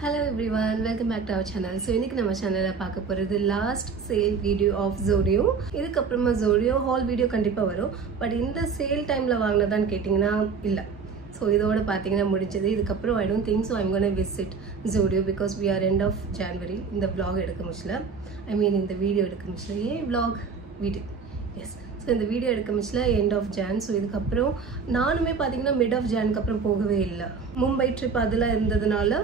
Hello everyone, welcome back to our channel. So இன்னைக்கு நம்ம சேனல்ல பார்க்க போறது last sale video of Zudio. இதுக்கு அப்புறமா Zudio ஹால் வீடியோ கண்டிப்பா வரும். பட் இந்த சேல் டைம்ல வாங்குனதான்னு கேட்டிங்கனா இல்ல. So இதோட பாத்தீங்கன்னா முடிஞ்சது. இதுக்கு அப்புறம் I don't think so I'm going to visit Zudio because we are end of January. இந்த vlog எடுக்க முடியல. I mean இந்த வீடியோ எடுக்க முடியல. ஏன் vlog வீடியோ. Yes. So இந்த வீடியோ எடுக்க முடியல end of Jan. So இதுக்கு அப்புறம் நானுமே பாத்தீங்கன்னா mid of Jan க்கு அப்புறம் போகவே இல்ல. மும்பை ட்ரிப் அதெல்லாம் இருந்ததனால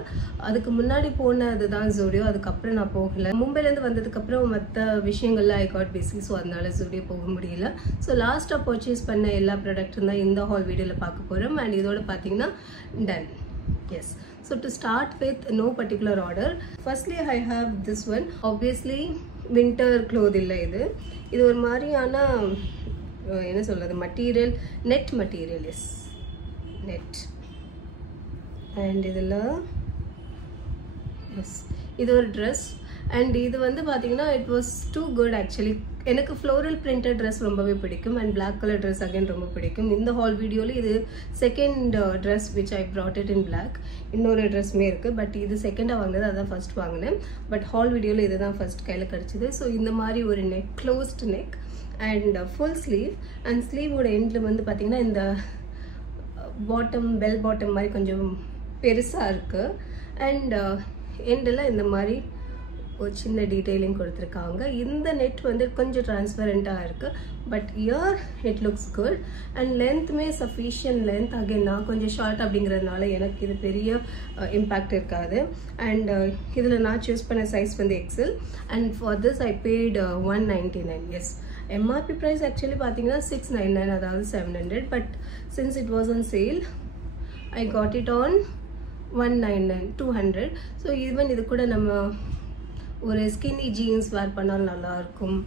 அதுக்கு முன்னாடி போனதுதான் Zudio. அதுக்கு அப்புறம் நான் போகல. மும்பைல இருந்து வந்ததுக்கு அப்புறம் மத்த விஷயங்கள்ல I got busy. So அதனால Zudio போக முடியல. So லாஸ்டா பர்ச்சேஸ் பண்ண எல்லா ப்ராடக்ட்டும் தான் இந்த ஹால் வீடியோல பார்க்க போறோம். and இதோட பாத்தீங்கன்னா done. Yes. So to start with no particular order. Firstly I have this one. Obviously winter cloth இல்ல இது. இது ஒரு மாதிரியான என்ன சொல்றது material net material is net and இதுல yes இது ஒரு dress and இது வந்து பாத்தீங்கன்னா it was too good actually. எனக்கு floral printed dress ரொம்பவே பிடிக்கும் and black color dress again ரொம்ப பிடிக்கும். இந்த haul வீடியோல இது second dress which I brought it in black. இன்னொரு dressமே இருக்கு பட் இது செகண்டா வாங்குனது அதான் ஃபர்ஸ்ட் வாங்குனேன். பட் haul வீடியோல இதுதான் ஃபர்ஸ்ட் கையில கிடைச்சது. சோ இந்த மாதிரி ஒரு neck closed neck and full sleeve and sleeve ஓட எண்ட்ல வந்து பாத்தீங்கன்னா இந்த bottom bell bottom மாதிரி கொஞ்சம் பெருசா இருக்கு and எண்ட்ல இந்த மாதிரி ஒரு சின்ன டீடைலிங் கொடுத்திருக்காங்க. இந்த நெட் வந்து கொஞ்சம் டிரான்ஸ்பரண்டா இருக்கு but here it looks good and lengthமே sufficient length. again நான் கொஞ்சம் ஷார்ட் அப்படிங்கறதுனால எனக்கு இது பெரிய இம்பாக்ட் இருக்காது and இதுல நான் சூஸ் பண்ண சைஸ் வந்து XL and for this I paid 199. yes MRP price actually பாத்தீங்கன்னா 699 அதாவது 700 but since it was on sale I got it on 199 200. so even இது கூட நம்ம ஒரு ஸ்கின்னி ஜீன்ஸ் வேர் பண்ணால் நல்லா இருக்கும்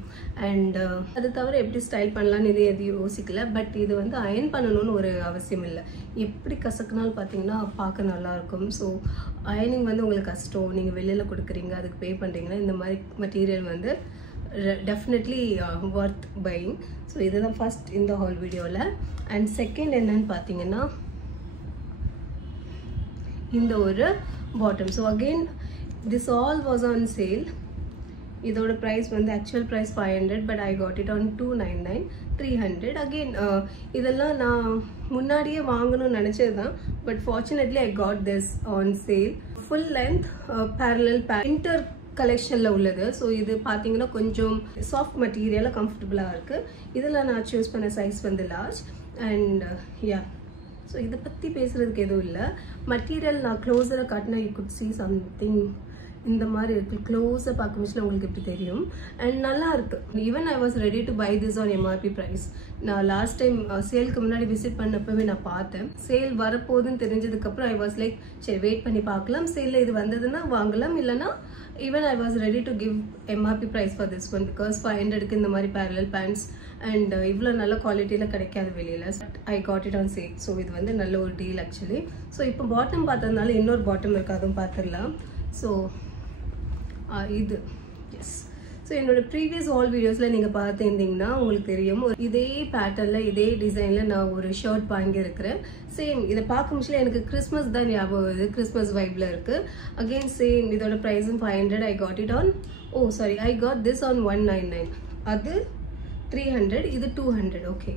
and அது தவிர எப்படி ஸ்டைல் பண்ணலாம்னு இது எதையும் யோசிக்கல. பட் இது வந்து அயன் பண்ணணும்னு ஒரு அவசியம் இல்லை. எப்படி கசக்குனாலும் பார்த்தீங்கன்னா பார்க்க நல்லா இருக்கும். ஸோ அயனிங் வந்து உங்களுக்கு கஷ்டம், நீங்கள் வெளியில் கொடுக்குறீங்க, அதுக்கு பே பண்ணுறீங்கன்னா இந்த மாதிரி மெட்டீரியல் வந்து டெஃபினெட்லி ஒர்த் பையிங். ஸோ இதுதான் ஃபர்ஸ்ட் இந்த ஹால் வீடியோவில். அண்ட் செகண்ட் என்னன்னு பார்த்தீங்கன்னா இந்த ஒரு bottom. So again this all was on sale. இதோட price வந்து actual price 500 but I got it on 299 300. again இதெல்லாம் நான் முன்னாடியே வாங்கணும்னு நினைச்சதுதான் but fortunately I got this on sale. full length parallel winter கலெக்ஷன்ல உள்ளது. ஸோ இது பார்த்தீங்கன்னா கொஞ்சம் சாஃப்ட் மெட்டீரியலா கம்ஃபர்டபுளா இருக்கு. இதில் நான் சூஸ் பண்ண சைஸ் வந்து லார்ஜ் அண்ட் யா. ஸோ இதை பற்றி பேசுறதுக்கு எதுவும் இல்லை. மெட்டீரியல் நான் க்ளோஸரை காட்டினா யூ குட் சி சம்திங் இந்த மாதிரி இருக்கு. க்ளோஸை பார்க்க முடியல உங்களுக்கு எப்படி தெரியும் அண்ட் நல்லா இருக்கு. Even I was ready to buy this on MRP price. நான் லாஸ்ட் டைம் சேலுக்கு முன்னாடி விசிட் பண்ணப்பவே நான் பார்த்தேன். சேல் வரப்போகுதுன்னு தெரிஞ்சதுக்கு அப்புறம் ஐ வாஸ் லைக் சரி வெயிட் பண்ணி பார்க்கலாம், சேலில் இது வந்ததுன்னா வாங்கலாம், இல்லைன்னா even I was ready to give MRP price for this one because 500க்கு இந்த மாதிரி பேரலல் பேண்ட்ஸ் அண்ட் இவ்வளோ நல்ல குவாலிட்டியில் கிடைக்காது வெளியில். I got it on sale. So இது வந்து நல்ல ஒரு டீல் ஆக்சுவலி. ஸோ இப்போ பாட்டம் பார்த்ததுனால இன்னொரு பாட்டம் இருக்கு, அதுவும் பார்த்துடலாம். ஸோ இது எஸ். ஸோ என்னோட ப்ரீவியஸ் ஆல் வீடியோஸில் நீங்கள் பார்த்துருந்தீங்கன்னா உங்களுக்கு தெரியும் இதே பேட்டர்னில் இதே டிசைனில் நான் ஒரு ஷர்ட் வாங்கியிருக்கிறேன். சேம் இதை பார்க்க முடியல எனக்கு கிறிஸ்மஸ் தான் ஞாபகம் வருது, கிறிஸ்மஸ் வைப்பில் இருக்குது. அகெயின் சேம் இதோட ப்ரைஸும் 500. I got it on I got this on 199. அது 300, இது 200. ஓகே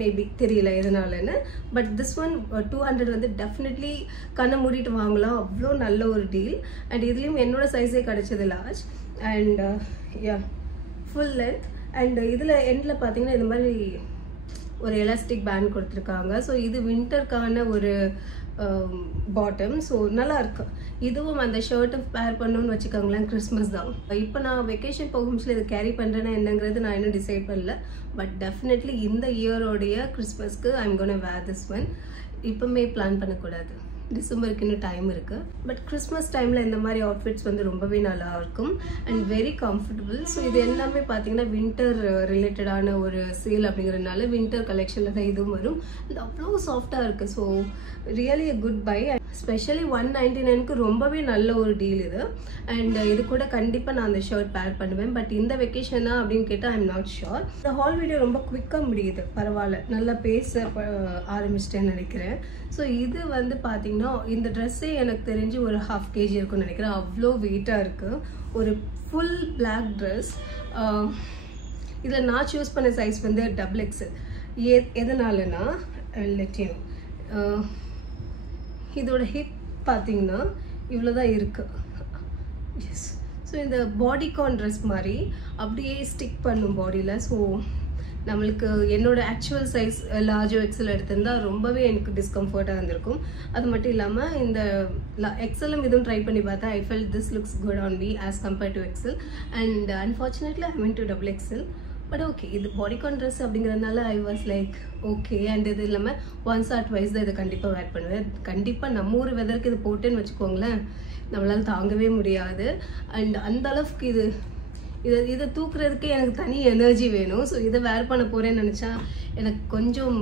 மேபி தெரியல எதனாலன்னு. பட் திஸ் ஒன் 200 வந்து டெஃபினெட்லி கண்ணை மூடிட்டு வாங்கலாம், அவ்வளோ நல்ல ஒரு டீல். அண்ட் இதுலேயும் என்னோட சைஸே கிடைச்சது large and yeah full length. And இதில் எண்டில் பார்த்தீங்கன்னா இந்த மாதிரி ஒரு எலாஸ்டிக் பேண்ட் கொடுத்துருக்காங்க. ஸோ இது வின்டருக்கான ஒரு பாட்டம். ஸோ நல்லா இருக்கு. இதுவும் அந்த ஷர்ட்டை பேர் பண்ணணும்னு வச்சுக்கோங்களேன், கிறிஸ்மஸ் தான். இப்போ நான் வெக்கேஷன் போகும்போது இதை கேரி பண்ணுறேன்னா என்னங்கிறது நான் இன்னும் டிசைட் பண்ணல. பட் டெஃபினெட்லி இந்த இயரோடைய கிறிஸ்மஸ்க்கு I'm gonna wear this one. இப்போமே பிளான் பண்ணக்கூடாது, டிசம்பருக்கு இன்னும் டைம் இருக்கு. பட் கிறிஸ்மஸ் டைம்ல இந்த மாதிரி அவுட்ஃபிட்ஸ் வந்து ரொம்பவே நல்லா இருக்கும் அண்ட் வெரி கம்ஃபர்டபுள். ஸோ இது எல்லாமே பார்த்தீங்கன்னா வின்டர் ரிலேட்டடான ஒரு சேல் அப்படிங்கிறதுனால வின்டர் கலெக்ஷன்ல தான் இதுவும் வரும். இது அவ்வளோ சாஃப்டாக இருக்கு. So really a good buy. Specially 199க்கு ரொம்பவே நல்ல ஒரு டீல் இது. அண்ட் இது கூட கண்டிப்பாக நான் அந்த ஷர்ட் பேர் பண்ணுவேன். பட் இந்த வெக்கேஷனா அப்படின்னு கேட்டால் ஐம் நாட் ஷோர். இந்த ஹால் வீடியோ ரொம்ப குவிக்காக முடியுது, பரவாயில்ல, நல்லா பேச ஆரம்பிச்சிட்டேன்னு நினைக்கிறேன். ஸோ இது வந்து பார்த்தீங்கன்னா பார்த்தீங்கன்னா இந்த ட்ரெஸ்ஸே எனக்கு தெரிஞ்சு ஒரு 1/2 kg இருக்கும்னு நினைக்கிறேன். அவ்வளோ வெயிட்டாக இருக்குது. ஒரு ஃபுல் பிளாக் ட்ரெஸ். இதில் நான் சூஸ் பண்ண சைஸ் வந்து XXL. எதனாலனா லெட்டியும் இதோட ஹிப் பார்த்தீங்கன்னா இவ்வளோ தான் இருக்குது. எஸ், ஸோ இந்த பாடிகான் ட்ரெஸ் மாதிரி அப்படியே ஸ்டிக் பண்ணும் பாடியில். ஸோ நம்மளுக்கு என்னோட ஆக்சுவல் சைஸ் லார்ஜோ எக்ஸல் எடுத்திருந்தா ரொம்பவே எனக்கு டிஸ்கம்ஃபர்ட்டாக இருந்திருக்கும். அது மட்டும் இல்லாமல் இந்த எக்ஸலும் இதுவும் ட்ரை பண்ணி பார்த்தா I felt this looks good on me as compared to XL. And unfortunately I went to XXL. But okay, இது பாடிகான் ட்ரெஸ் அப்படிங்கிறதுனால I was like okay. And இது இல்லாமல் ஒன்ஸ் ஆர் ட்வைஸ் தான் இதை கண்டிப்பாக வேர் பண்ணுவேன். கண்டிப்பாக நம்ம ஊர் வெதருக்கு இது போட்டேன்னு வச்சுக்கோங்களேன், நம்மளால் தாங்கவே முடியாது. அண்ட் அந்த அளவுக்கு இதை தூக்குறதுக்கே எனக்கு தனி எனர்ஜி வேணும். ஸோ இதை வேர் பண்ண போகிறேன்னு நினச்சா எனக்கு கொஞ்சம்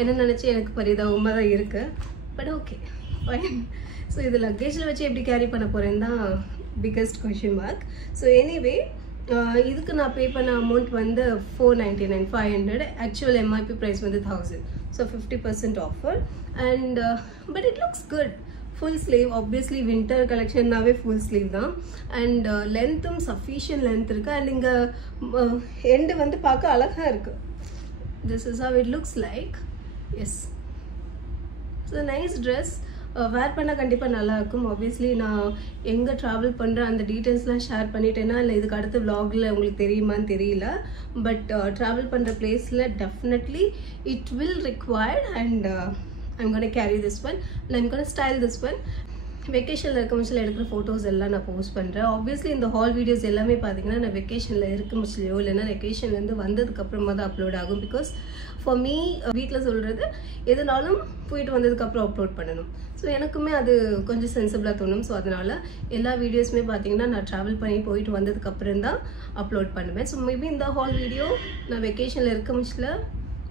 என்ன நினச்சி எனக்கு பரிதாபமாக தான் இருக்குது. But okay fine. ஸோ இது லக்கேஜில் வச்சு எப்படி கேரி பண்ண போகிறேன்னு தான் biggest question mark. So anyway இதுக்கு நான் பே பண்ண அமௌண்ட் வந்து 499, 500. ஆக்சுவல் எம்ஆர்பி ப்ரைஸ் வந்து 1000. So 50% offer. And but it looks good. Full sleeve, obviously winter கலெக்ஷன்னாவே ஃபுல் ஸ்லீவ் தான். அண்ட் லென்த்தும் சஃபிஷியன்ட் லென்த் இருக்குது. அண்ட் இங்கே எண்டு வந்து பார்க்க அழகாக இருக்குது. This is how it looks like. Yes, so nice dress. Wear பண்ணால் கண்டிப்பாக நல்லாயிருக்கும். ஆப்வியஸ்லி நான் எங்கே ட்ராவல் பண்ணுறேன் அந்த டீட்டெயில்ஸ்லாம் ஷேர் பண்ணிட்டேன்னா இல்லை இதுக்கு அடுத்த vlogல உங்களுக்கு தெரியுமான்னு தெரியல. பட் ட்ராவல் பண்ணுற பிளேஸில் definitely it will required. And I'm going to carry this one and I'm going to style this one. வெக்கேஷனில் இருக்க முச்சில் எடுக்கிற ஃபோட்டோஸ் எல்லாம் நான் போஸ்ட் பண்ணுறேன். ஆப்வியஸ்லி இந்த ஹால் வீடியோஸ் எல்லாமே பார்த்தீங்கன்னா நான் வெக்கேஷனில் இருக்க முச்சிலையோ இல்லைன்னா வெக்கேஷன்லேருந்து வந்ததுக்கப்புறமா தான் அப்லோட் ஆகும். பிகாஸ் ஃபார் மீ வீட்டில் சொல்கிறது எதுனாலும் போயிட்டு வந்ததுக்கப்புறம் அப்லோட் பண்ணணும். ஸோ எனக்குமே அது கொஞ்சம் சென்சிபிளாக தோணும். ஸோ அதனால் எல்லா வீடியோஸுமே பார்த்தீங்கன்னா நான் ட்ராவல் பண்ணி போயிட்டு வந்ததுக்கப்புறம் தான் அப்லோட் பண்ணுவேன். ஸோ மேபி இந்த ஹால் வீடியோ நான் வெக்கேஷனில் இருக்க முச்சில்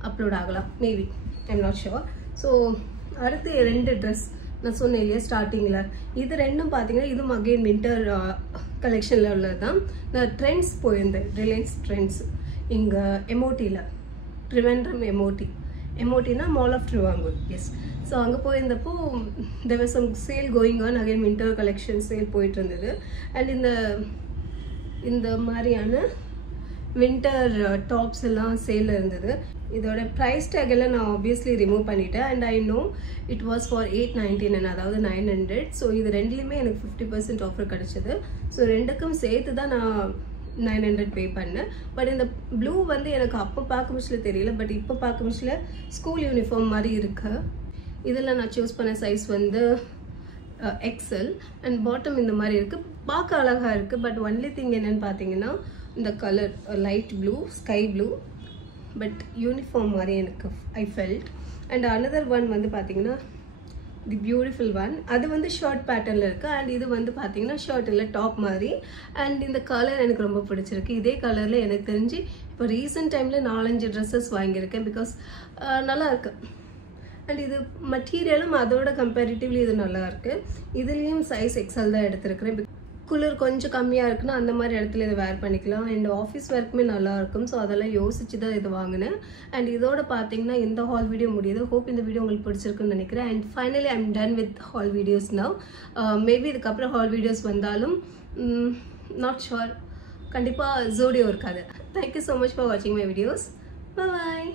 அப்லோட் ஆகலாம், maybe, I'm not sure. So அடுத்து 2 ட்ரெஸ் நான் சொன்னேன் இல்லையா ஸ்டார்டிங்கில், இது ரெண்டும் பார்த்தீங்கன்னா இதுவும் அகெயின் வின்டர் கலெக்ஷனில் உள்ளது தான். நான் ட்ரெண்ட்ஸ் போயிருந்தேன், ரிலையன்ஸ் ட்ரெண்ட்ஸ் இங்கே எம்ஓடியில், ட்ரிவெண்ட்ரம் எம்ஓடினா mall of Travancore. Yes, so அங்கே போயிருந்தப்போ there was some sale going on. Again winter collection sale போயிட்டு இருந்தது. அண்ட் இந்த மாதிரியான வின்டர் டாப்ஸ் எல்லாம் சேலில் இருந்தது. இதோட ப்ரைஸ் டேக் எல்லாம் நான் ஆப்வியஸ்லி ரிமூவ் பண்ணிட்டேன். And I know it was for 899, அதாவது 900. ஸோ இது ரெண்டுலேயுமே எனக்கு 50% ஆஃபர் கிடச்சிது. ஸோ ரெண்டுக்கும் சேர்த்து தான் நான் 900 பே பண்ணேன். பட் இந்த ப்ளூ வந்து எனக்கு அப்போ பார்க்க முச்சில் தெரியல, பட் இப்போ பார்க்க முச்சில் ஸ்கூல் யூனிஃபார்ம் மாதிரி இருக்கு. இதில் நான் சூஸ் பண்ண சைஸ் வந்து XL. அண்ட் பாட்டம் இந்த மாதிரி இருக்குது, பார்க்க அழகாக இருக்குது. பட் ஒன்லி திங் என்னென்னு பார்த்தீங்கன்னா இந்த colour light blue, sky blue, but uniform மாதிரி எனக்கு I felt. And another one வந்து பார்த்தீங்கன்னா தி பியூட்டிஃபுல் ஒன், அது வந்து ஷர்ட் பேட்டர்னில் இருக்குது. அண்ட் இது வந்து பார்த்தீங்கன்னா ஷர்ட் இல்லை டாப் மாதிரி. அண்ட் இந்த கலர் எனக்கு ரொம்ப பிடிச்சிருக்கு. இதே கலரில் எனக்கு தெரிஞ்சு இப்போ ரீசெண்ட் டைமில் 4-5 ட்ரெஸ்ஸஸ் வாங்கியிருக்கேன். பிகாஸ் நல்லாயிருக்கு. அண்ட் இது மெட்டீரியலும் அதோட கம்பேரிட்டிவ்லி இது நல்லாயிருக்கு. இதுலேயும் சைஸ் XL தான் எடுத்துருக்கிறேன். குளிர் கொஞ்சம் கம்மியாக இருக்குன்னா அந்த மாதிரி இடத்துல இதை வேர் பண்ணிக்கலாம். அண்ட் ஆஃபீஸ் ஒர்க்குமே நல்லாயிருக்கும். ஸோ அதெல்லாம் யோசிச்சு தான் இது வாங்கினேன். அண்ட் இதோட பார்த்தீங்கன்னா இந்த ஹால் வீடியோ முடியுது. ஹோப் இந்த வீடியோ உங்களுக்கு பிடிச்சிருக்குன்னு நினைக்கிறேன். And finally I am done with hall videos now. Maybe இதுக்கப்புறம் ஹால் வீடியோஸ் வந்தாலும் நாட் ஷுர், கண்டிப்பாக ஜோடியோ இருக்காது. தேங்க்யூ ஸோ மச் ஃபார் வாட்சிங் மை வீடியோஸ். பாய்.